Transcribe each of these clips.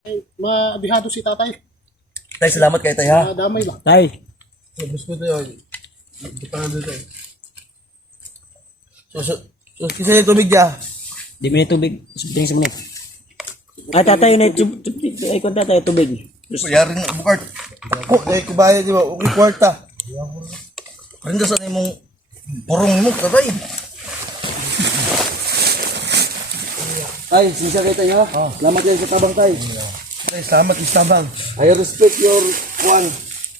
Ay, maabihado si tatay. Tay, salamat kay tay ha. Damay ba? Tay, Gusto ko tayo. Di pa nandun tayo. So, kisa yung tubig dyan. di minit tubig. Subting sa minit. Ah, tatay, ay kung tatay, tubig. Kuyari na, bukart. Ako, dahil kubayad, di ba? Okay, kwarta. Parinda sa mong purong mo, tatay. Ay, sinsya kayo tayo ha. Salamat kayo sa tabang tay. Tay, salamat, istabang. I respect your kuan.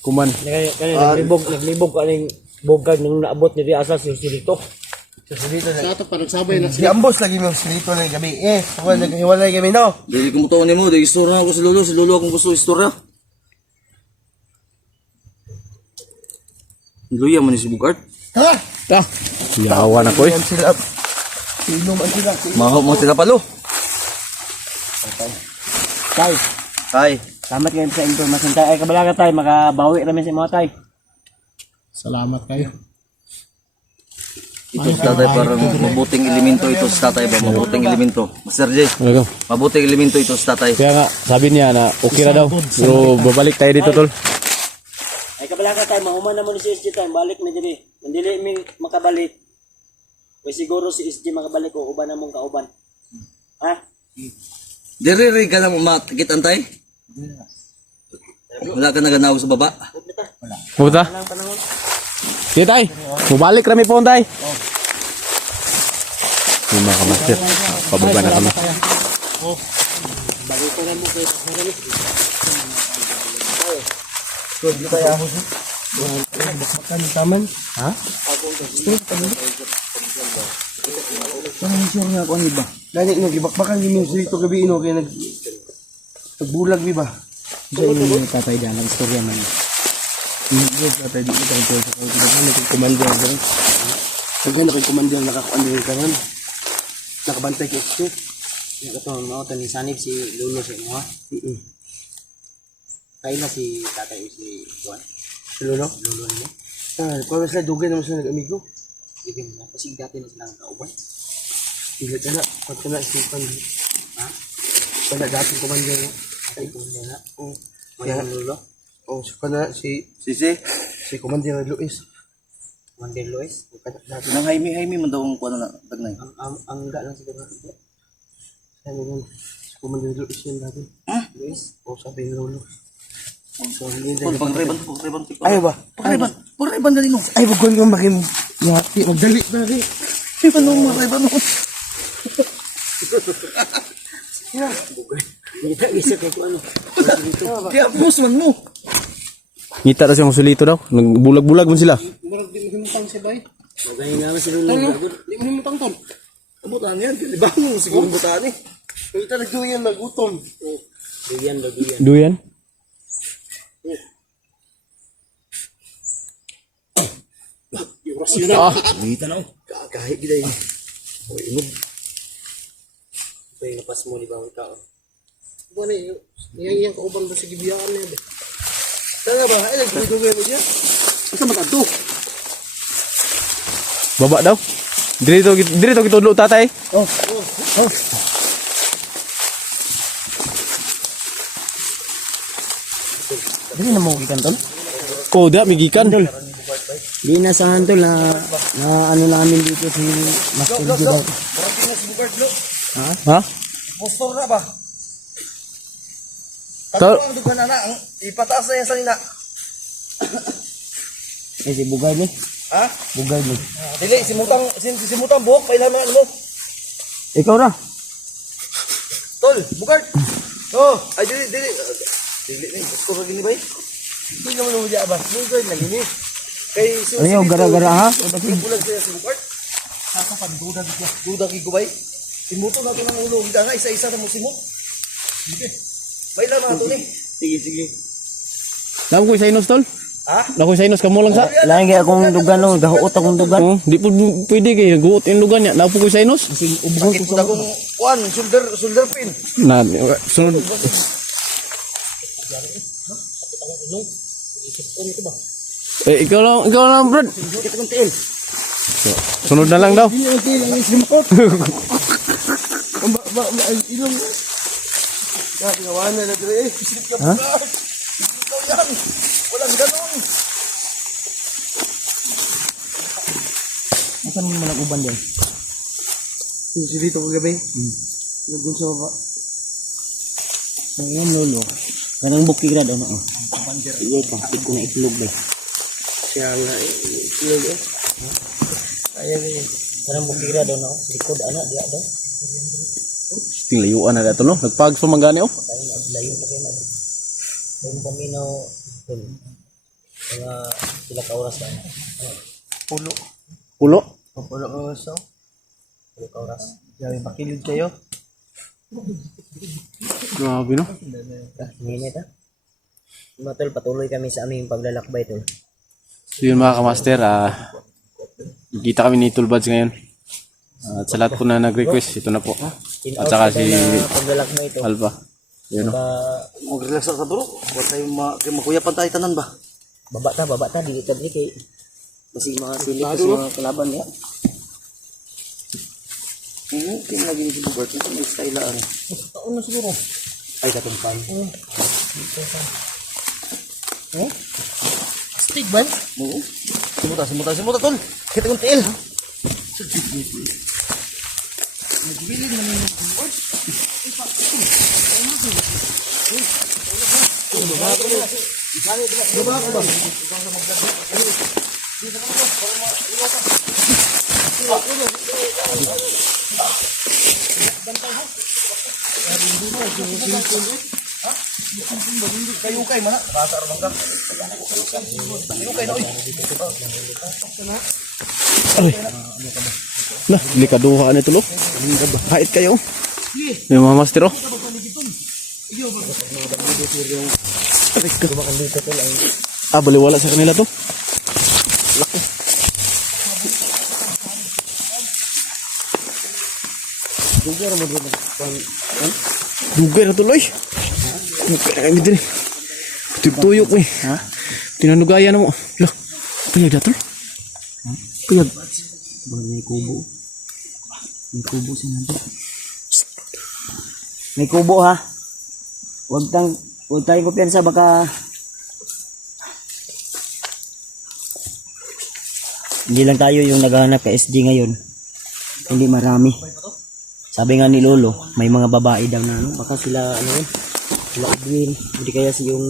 Kuman. Naglibog ka ng bogard nung naabot ni Riasa si Silito. So, silito Sa na. ato pa nagsabay na Si sila. Ambos lagi mo silito na gabi. Naghiwalay kami, no? Dili ko mo taon mo, dahil istorya ako si Lolo akong gusto istorya. Luya man ni si Bugart. Ha? Ah, yawan ako eh. Yan sila. Sino man sila? Mahal mo sila palo. Tay, Tay, salamat kayo sa information tay. Ay, kabalaga tay, makabawi kami sa mga tay. Salamat kayo. ito sa tatay parang mabuting elemento ito sa tatay ba? Mabuting elemento. Master J, mabuting elemento ito sa tatay. Kaya nga, sabi niya na okay na daw. Pero babalik tayo dito, tol. Ay, kabalaga tay, mahuman na mo ni si SG tay. Balik mi dili. Mandili mi makabalik. Kaya siguro si SG makabalik o uban na mong kauban. Ha? Diri ka na makikitan tay? Wala ka naganaw sa baba? Puta. Sige tay, bubalik kami po tay. Yung mga kamaster, pabuga na kami. Taman? Ha? Sure nga ako, ano ba? Dahil nagibakbakan yung silito gabi, no? Kaya nagbulag, di ba? Diyan yung tatay dyan, ang istorya man. Yes, tatay, di ko tayo sa kautulan. Nagkumandir ka rin. Kaya nakikumandir, nakakuan din ka rin. Nakabantay ka ito. Yung ito, no, tanisanib si Lolo sa inyo, ha? Kaya na si tatay si Juan. Si Lolo? Lolo niya. Kung sila dugay naman sila nag-amigo. Sige na, kasi dati na silang kauban. Ilat ka na, pag ka na isipan. Ha? Wala dating kumandir na. Ay, kung na. Oo. May Lolo. Oo, si kana, si Sisi, Kumandir na Luis. Wander Lois. nang haimi man daw ang kuha na tagnay. Ang ga lang siguro. Sabi nga, si Kumandir Luis yan dati. Lois. Oo, sabi ni Lolo. So, hindi Pagreban. Ayaw ba? Pagreban galing mo. Ay, wag ko makin yati. Magdali na rin. Pagreban mo. Kita isa kay ano. Kaya pusman mo. Ngita na siyang sulito daw. Nagbulag-bulag mo sila. Murag di mo himutang si bay. Magay nga si Lolo. Di mo himutang ton. Butaan yan. Di ba mo siguro butaan eh. Kaya talaga yan, nagutom. Duyan, duyan. Duyan. Orasyon na. Ngita na ako. Kahit gila yun. Ito yung napas mo, di ba ang tao? Buwan eh, iyang kaubang doon sa gibiyaan niya. Tanga ba? Ay, nagdugay mo dyan. Asa matadto? Baba daw. Dirito kitudlo tatay. Dili na mo gikan tol. Oh, da migikan. Di na sa hantol na ano namin dito si Master J daw. Ha? Postor na ba? Tol. Ang dugan na ang ipataas na yan sa nina. Eh si Bugay ni. Ha? Bugay ni. Dili, simutang buhok. Kailan mo ano? Ikaw ra. Tol, bukart. Oh, ay dili. Dili na, postor na gini ba eh? Hindi naman mo dyan ba? Bukart na gini. Kay Ano yung gara-gara ha? Bulag siya si bukart. Sakapan, duda ko ba eh? Simuto na ito ng ulo. Hindi nga, isa-isa na mo simut. Sige. May laman ito ni. Sige. Nako ko sa inos tol. Ha? Nako sa inos kamo lang sa. Lain kaya akong dugan no, dahuot akong dugan. Oh, di po pwede kay guot yung lugan niya. Nako ko sa inos. Sakit mo na kung kuhan, shoulder pin. Na sunod. Ikaw lang, Brad. Sakit akong tiil. Sunod na lang daw. Ilong. Ginawa na dire eh. Bisit ka Bugart. Ikaw yan. Walang ganon. Asan mo lang uban din? Si dito kagabi. Nagdun sa baba. Ayan, lolo. Kanang buki grad, ano? Iya pa, hindi ko na itlog ba? Kaya nga itlog eh. Ayan eh. Kanang buki grad, ano? Likod, ano? Diya daw. Ting layuan na dato no. Nagpagso man gani oh. Tayo na, layo pa kayo na. Kung paminaw, mga sila ka oras ba? Pulo. Pulo. Pulo ka gusto. Sila ka oras. Grabe pakilid kayo. Grabe no. Minit ha? Mga tol, patuloy kami sa aming paglalakbay tol. So yun mga kamaster, kita kami ni Tulbads ngayon. At sa lahat po na nag-request, ito na po. At saka si Paglalakbay ito. Alba. Yun no. Mag-relax sa bro. Huwag tayo makuyapan tayo tanan ba? Baba ta, di itabli kay basig mga silip sa mga kalaban niya. Tingnan lagi ni si Bugart. Ito may style lang. Taon na siguro. Ay, katumpay. Stick ba? Oo. Simuta tol. Kita kong tiil. Kayo kay mana. Kasar bangga. Kayo kay noy. Nah, likaduha ni tulo. Hait kayo. May mga master oh. Baliwala sa kanila to. Dugay na tuloy. Dugay na din. Tuyok ni. Tinanugayan mo. Lah, payag datol. Payag. May kubo. May kubo sa nando. May kubo ha. Huwag tayong kumpiyansa baka hindi lang tayo yung naghahanap ka SG ngayon. Hindi marami. Sabi nga ni Lolo, may mga babae daw na ano, baka sila ano yun, sila Edwin, hindi kaya si yung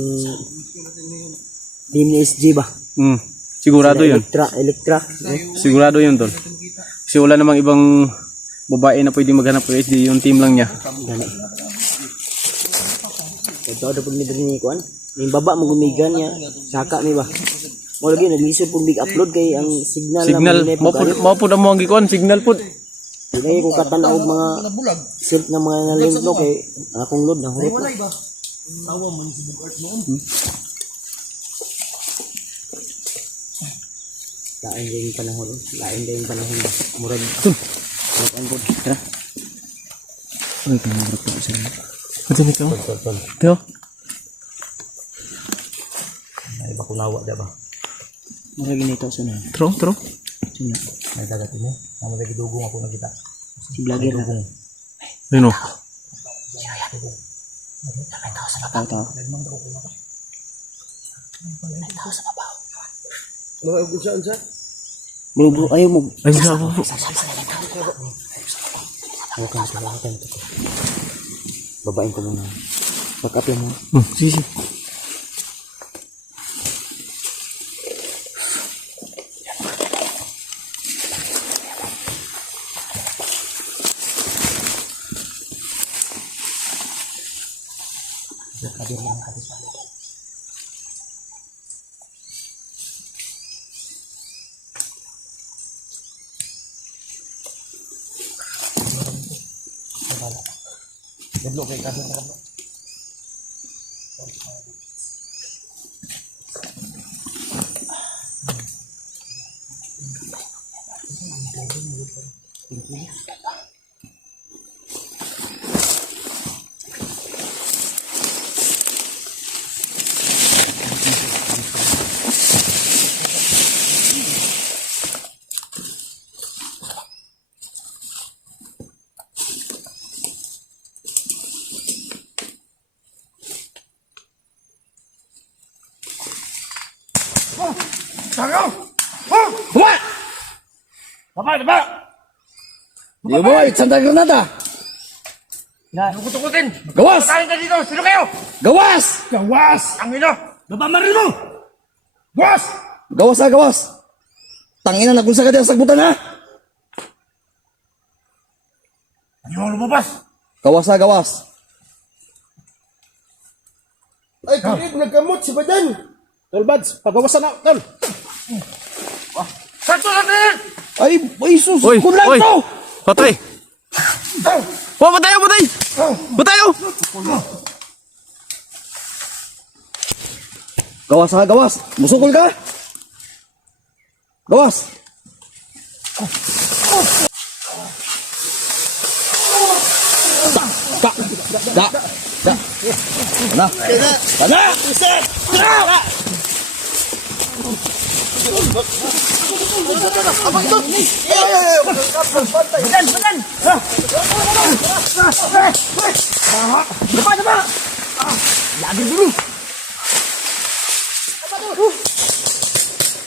team ni SG ba? Sigurado Sila yun. Electra. Sigurado yun tol. Kasi wala namang ibang babae na pwede maghanap ng SD, yung team lang niya. Gani. Ito ada pun ni kuan. Yung baba mo gumigan niya, saka ni ba? Mo lagi naglisod pun big upload kay ang signal Mo po mo ang gikuan, signal po. Dili ko katanaw og mga silk na mga nalindlo kay akong load na hurot. Tawa man si Bugart mo. Lain din panahon, ba? Murag. Ang good. Tara. Ay, pangarap ko sa inyo. Ano nito? Teo. Ay, bakunawa da ba? Murag nito sa na. Tro. Sino? Ay dagat mo. Namo lagi dugong ako nakita. Si vlogger na. Ayun o. Taw. Mga ugusan sa. Bro, ayaw mo. Ay, sa ako. Hawakan ito. Babain ko muna. Back up lang mo. Sige. Gedlo kay kaso sa kablo. Huma! Di mo, Santa Granada. Gawas! Kain ka dito! Sino kayo? Gawas! Ang ino! Babamaril mo! Boss! Gawas ha, gawas! Tangina, nagunsa ka din sa sagbutan ha? Hindi mo lumabas! Gawas ha, gawas! Ay, Kulib, nagkamot si Badan. Tol, Bads, pagawasan na, Tol. Saan to natin? Ay, sus! Uy, Kunlang uy! to! Patay! Oh, patay! Patay! Patay! Gawas ha, gawas! Musukol ka! Gawas! Da! Mana? Mana?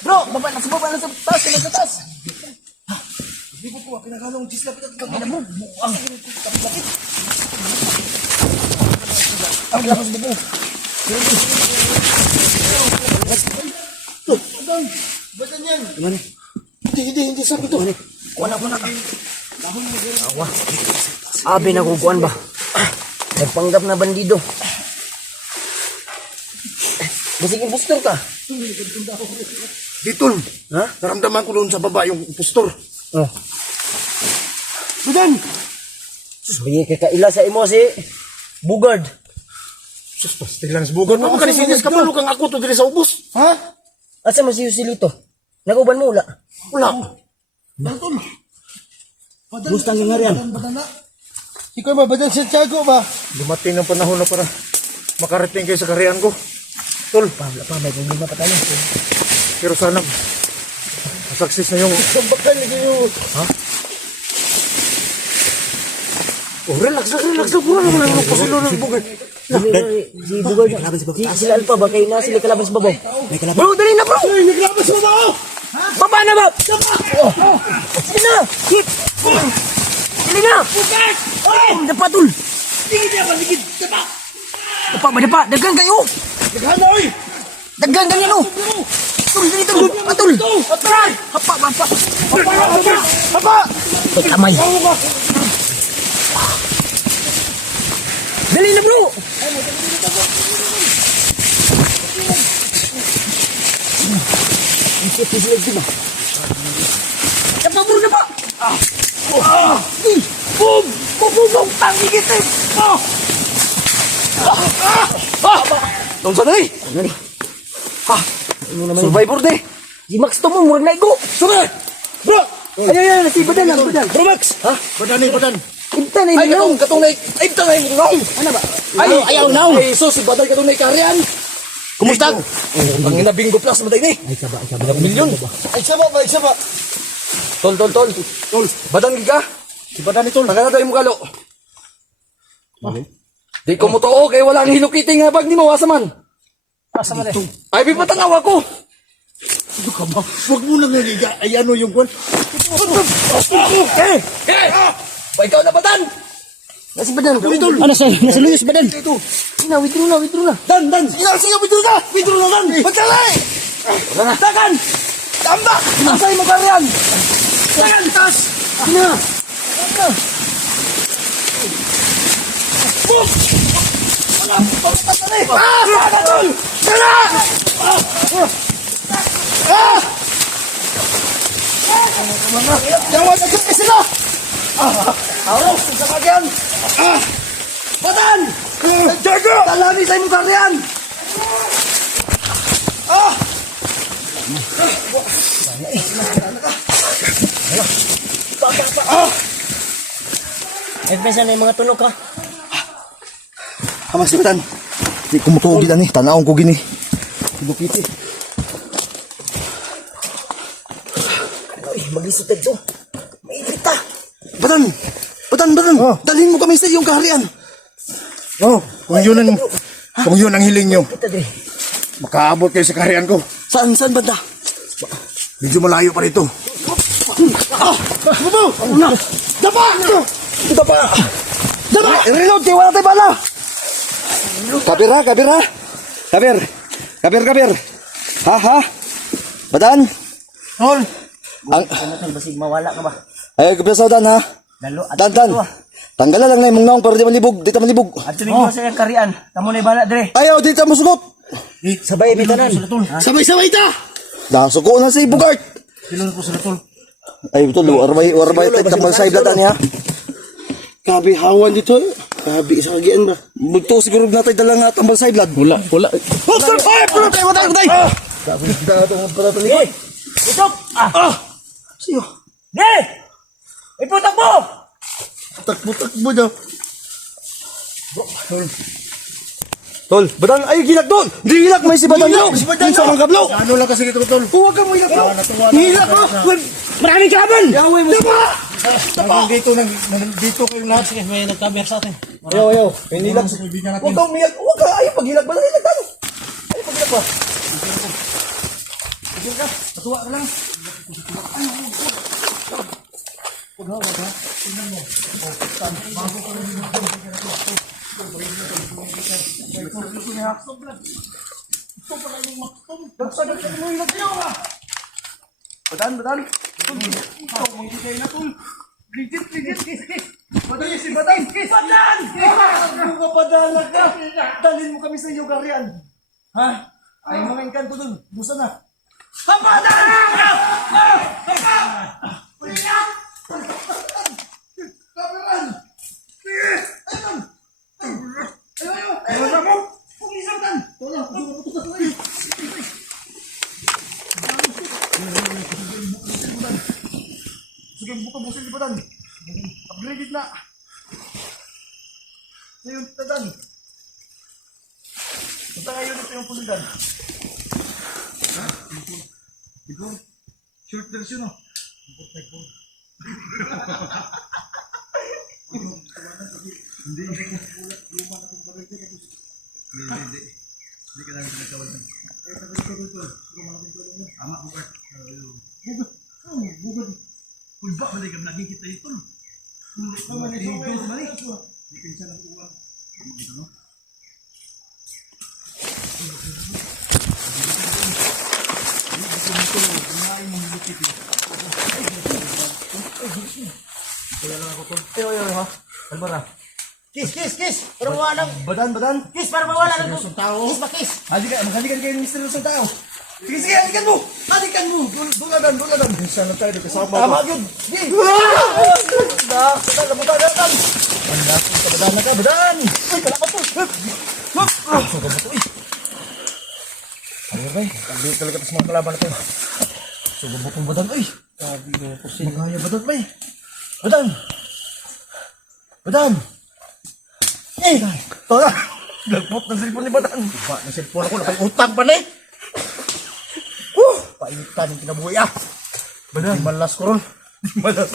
Bro, baba na sa taas. Hindi, sabi to. Abi nakukuan ba? Nagpanggap na bandido. Basig impostor ka. Ditol, Ha? naramdaman ko doon sa baba yung impostor. Oh. Badan! May kakaila sa imo si Bugard. Sus, pastig lang sa bugod. Ano ka ni sinis ka pa, lukang ako to diri sa ubos. Ha? Asa man si Yusilito? Naguban mo ula. Wala. Tol. Gustang nga riyan. Ikaw ba, Badan Santiago ba? Dumating ng panahon na para makarating kayo sa kariyan ko. Tol, Wala pa, may problema pa tayo. pero sana masaksis na yung... Bakal na kayo. Ha? Oh, relax lang. Pura naman ang pasilo ng bugad. Si Bugard na. Sila Alpha ba? Kayo na sila kalaban sa babaw. May kalaban. Bro, dali na bro! Ay, naglabas mo ba ako? Baba na ba? Sige na! Hit! Dali na! Bukas! Dapa tol! Tingin niya ba, ligid. Dapa! Dapa ba dapa? Dagang kayo! Naghanoy! Dagang ganyan oh! Tol, dali tol! Patol! Patol! Hapa ba? Hapa! May kamay! Dali na bro! Dapa bro, dapa! Boom! Bububong tangigit eh! Oh! Nung saan eh? Survivor de! Si Max to mo, murag na igo! Sugar! Bro! Ay, si Badan lang, Badan! Bro Max! Ha? Badan. Ibta na Ay, yun! katong na... Ay, tangay mo naong! Ano ba? Ayaw naong! Ay, sus, si Baday katong na ikarian! Kumusta? Ang ina bingo plus, matay ni! Ay, kaba. Milyon! Ay, sama ba? Tol! Tol! Badang ka? Si Badan ni Tol. Tagana tayo mo kalo. Di ko mo to, kay wala ang Hello Kitty nga bag ni mo, asa man? Asa man eh? Ay, pipatanaw ako! Ano ka ba? Huwag mo nang naliga. Ay, ano yung kwan? Eh! Ba, ikaw na Badan! Nasi Badan. Tol. Nasa luyos Badan. Ito. Ina, withdraw na. Dan! Sige, withdraw na, Dan. Magkalay! Dagan! Tamba! Asay mo karian! Dagan, taas! Ina. Sana, Tol! Sana! Yawan na dyan sila! Aros! Sa kagyan! Badan! Jago! Talani sa imong karian! Ay, pesa na yung mga tunok ha. Hamas si Badan! Di ko mutuog gina ni, tanaong ko gini. Hello Kitty. Ay, maglisod ito. Maigit ta. Badan! Dalhin mo kami sa iyong kaharian! Oh, kung yun ang hiling nyo, Kita dre. makaabot kayo sa kaharian ko. Saan banda? Medyo malayo pa rito. Dapa! Dapa! Dapa! Reload kayo, wala tayo bala! Kabir ha, kabir ha! Kabir! Kabir, kabir! Ha, ha? Bataan? Tol! Basig mawala ka ba? Ay, kabir sa Dan ha? Dalo at Dan, Dan! Tanggalan lang na yung mungnaong para di malibog. Di ta malibog. At tumingin mo sa iyang karian. Kamu na ibala dire. Ayaw, di ta masugot! Sabay bitanan. Sabay-sabay ta! Dasuko na si Bugart! Silon po sila, Tol. Ay, Tol, warbay tambal sa iblatan niya. Kabi hawan dito eh. Kabi isa kagian ba? Bugto siguro natay dala nga tambal sa iblad. Wala. Oh, Tol! Ay, pulo tayo, matay, matay! Sabi na kita itong patatalikod. Itok! Siyo. Di! Iputak mo! Takbo-takbo niya. Tol, Badan, ay gilak doon! Hindi gilak, may si Badan doon! Si Badan sa mga kablo! Ano lang kasi ito, Tol? Huwag ka mo hilak mo! Hilak mo! Maraming kabel! Yaway mo! Tapa! Dito kayong lahat. Sige, may nagkabiyak sa atin. Ayaw, ayaw. May nilak. Huwag kang umiyak. Huwag ka. Ayaw paghilak. Badan, hilak tayo. Ayaw paghilak ba? Hilak ka. Patuwa ka lang. Badan, Badan. Ikaw, manggigay na tol. Ligit. Badan, si Badan. Badan! Kung kapadala ka, dalhin mo kami sa iyo, Garian. Ha? Ay, mga engkanto dun. Busa na. Sige, buka mo sa Badan. Upgraded na. Ngayon, Badan. Punta ngayon ito yung pulidan. Ha? Ito? Short version, oh. Hindi. Luma na kung bagay dito. Hindi. Hindi ka namin pinagkawalan. Eh, pag-ito. Luma na kung bagay dito. Ama, bugad. Bugad. Kulba, balik ka naging kita ito. Balik. Pinsan ang uwan. Dito, no? Kiss! Para mawala ng... Badan! Kiss, para mawala ng... Kiss ba, kiss? Halikan kayo ng misteryo sa tao. Sige, halikan mo! Duladan! Bisa na tayo, kasama ko. Tama, yun! Sige! Labutan natin! Pandasin ka, Badan na ka, Badan! Uy, kalapa to! Saan ka ba to, eh? Ano ba, eh? Talaga ito sa mga kalaban natin. Sugo mo kong Badan, eh! Sabi mo po siya. Magkaya, Badan, ba, eh? Badan! Eh! Tara! Nagpot ng cellphone ni Badan. Iba ng cellphone ako, nakay-utang pa na eh! Paitan yung kinabuhi ah! Badan! Di malas ko ron. Badan!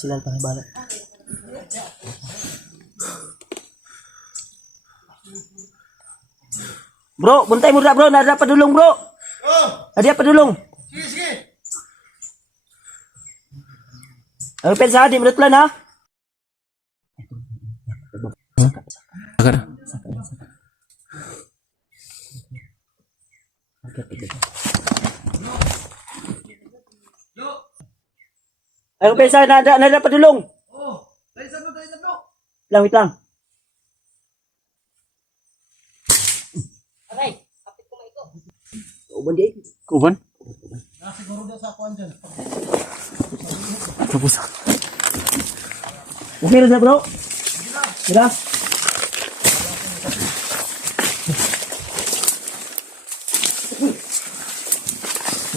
Sila ang pangibala. Bro, buntay mo na bro, nada padulong bro. Ada padulong. Sige! Ang pensa, di mo plan ha? Saka na. Ang pensa, nada padulong. Oh, tayo sa bro. Lang, wait lang. Uban di. Kuban? Siguro daw sa kuan dyan. Tapos. Okay na bro. Sila.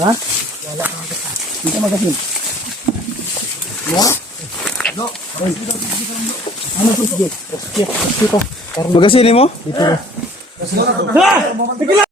Ha? Wala kang magasin. Hindi magasin. Ya? No. Ano sige? Sige ko. Magasili mo? Ha! Sige lang.